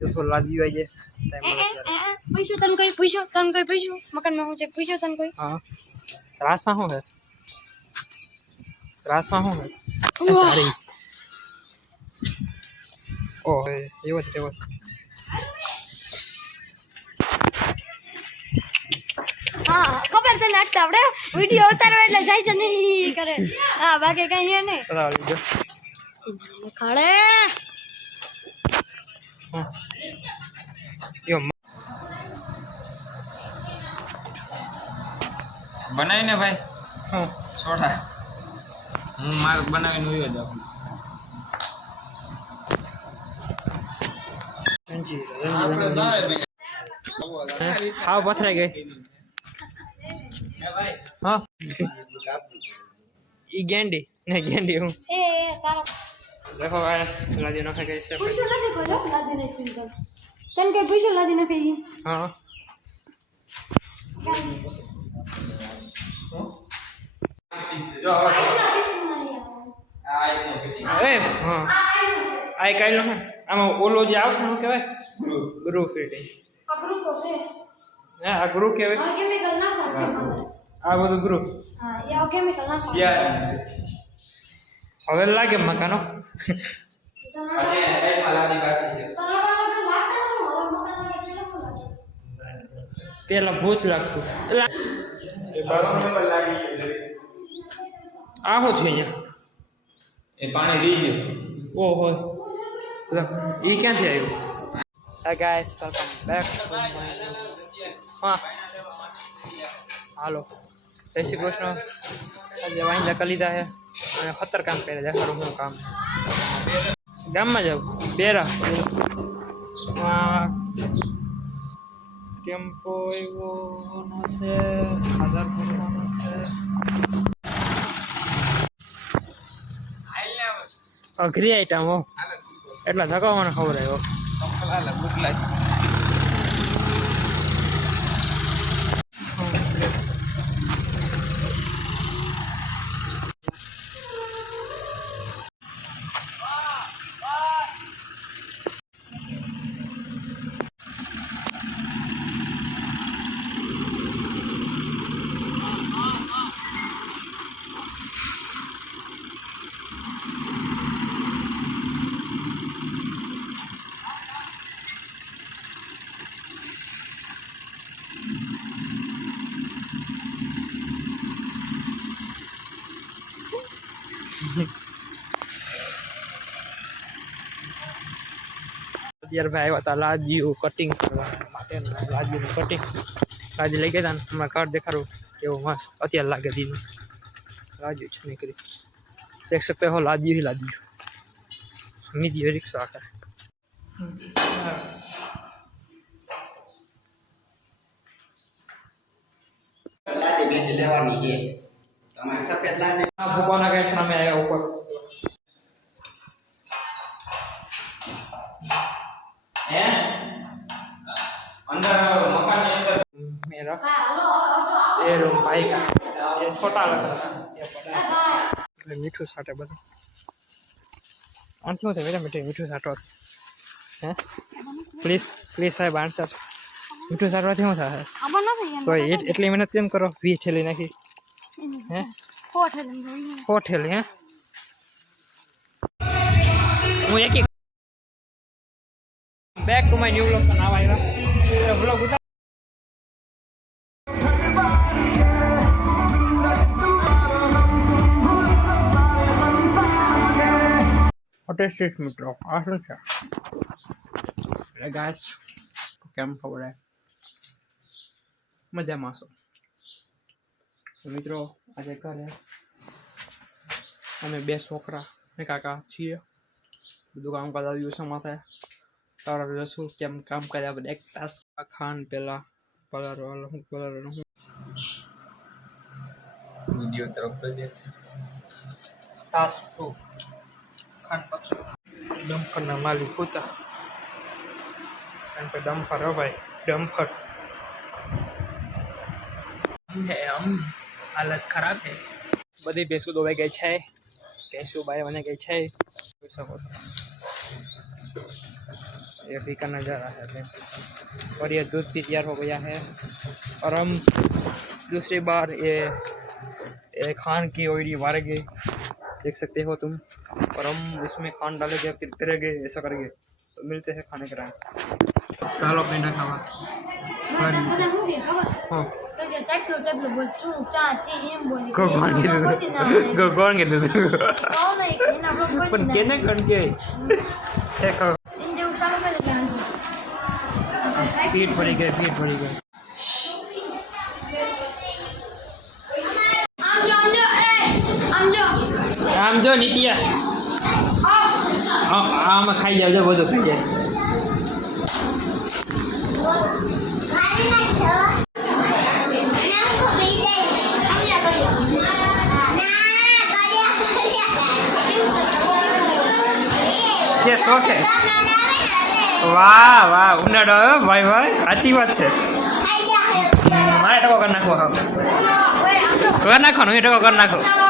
તો લાદી આવી જાય ટાઈમ પૂછો તને કોઈ મકાનમાં હું છે પૂછો તને કોઈ હા રાસા શું હે તારી ઓહ એવો છે હા ખબર તને નાખતા આપણે વિડિયો ઉતારવા એટલે જાય છે નહીં કરે હા બાકી કઈ હે નહીં બરાબર જો ખાડે યો બનાવીને ભાઈ હું સોડા હું માર બનાવીને ઉયો જાઉં હા પથરાઈ ગઈ હા ઈ ગેંડી હું એ તારો देखो गाइस लादी न खाई से પૂછો નથી કોઈ લાદી નથી તને કઈ પૂછો લાદી નથી हां ए हां आई काइलो है આમાં ઓલો જે આવશે શું કહેવાય ગુરુ ફિટિંગ અઘરું તો છે હે આ ગુરુ કહેવાય આ કેમિકલ નાખો છે મને આ બધું ગુરુ હા એ કેમિકલ નાખો હવે લાગે મકાનો આજે સાઈડમાં લાદી બાકી છે પેલા ભૂત લાગતું એ બાથરૂમ પર લાગી આ શું છે અહીંયા એ પાણી રહી ગયું ઓહો ઈ ક્યાંથી આવ્યું hi guys welcome back to my હા હાલો જય શ્રી કૃષ્ણ આજે વાંદા કરી લીધા છે અને ખતર કામ કરે દેખાડું શું કામ ગામમાં જાવ બેરા ટેમ્પો એવો છે આધાર ભરવાનો છે અઘરી આઈટમ હો એટલા ધકાવવાનો ખબર આવ્યો ભૂખ લાગી અત્યારે ભાઈ આવ્યા હતા લાદીઓ કટિંગ કરવા માટે લાદીનું કટિંગ લાદી લઈ ગયા હતા ને હમણાં ઘર દેખાડું કેવું મસ્ત અત્યારે લાગે દીનું લાદીઓ છે નીકળી દેખ सकते हो लादी ही लादी नीचे रिक्शा आकर લાદી મેં લેવાની છે તમારે સફેદ લાદી ભગવાનના કઈ સામે આવ્યા ઉપર હે अंदर मकान के अंदर मेरा હા હલો ये रूम भाई का ये छोटा लग रहा है એટલે મીઠું સાટે બધું આનથી હું મેરા મીઠું સાટો હે પ્લીઝ સાહેબ આન્સર મીઠું સાટવાથી શું થાય ખબર નથી તો એટલી મહેનત કેમ કરો 20 ઠેલી નાખી હે હોઠેલી હે હું એક back to my new vlog બનાવવા આવ્યા વ્લોગ ઉતાર અટેસ્ટિસ મિત્રો આ શું છે એટલે ગાઈસ કેમ ખબર હે મજામાં છો મિત્રો આજે ઘરે અમે બે છોકરા ને કાકા છીએ બધું કામ કરતા દિવસો માથે તારા રસું કેમ કામ કર્યા બધા એક તાસ ખાન પેલા પલર वीडियो तरफ पे देते તાસ ટુ ખાન પછી ડમ્ફરના માલિક હોતા કારણ કે ડમ્ફર હો ભાઈ ડમ્ફર हम हालत खराब है बड़ी भैंसो दौड़ाई गई है भैंसो बाय बने गई है ये भी का नज़ारा है और ये दूध भी तैयार हो गया है और हम दूसरी बार ये खान की ऑयली मारेंगे देख सकते हो तुम और हम इसमें खान डालेंगे फिर करेंगे ऐसा करेंगे तो मिलते हैं खाने के टाइम चलो पेंडा खावा બધા હું કે ખબર हाँ તો કે ચાટલો બોલ ચૂ ચા ચી એમ બોલી કોણ કીધું કોણ કીધું કોણ નહીં એના બ્લોગ કોઈ પણ કેને કોણ કે ઇન જેવું સારું કરે કે પીઠ પડી ગઈ આમ જો નીતિયા આમાં ખાઈ જાવ જો બધું ખાઈ જાય કે શોખ હે વાહ વાહ ઉનાળો આવ્યો ભાઈ સાચી વાત છે મારે ટકો કરી નાખવો હા કરી નાખવાનું એ ટકો કરી નાખો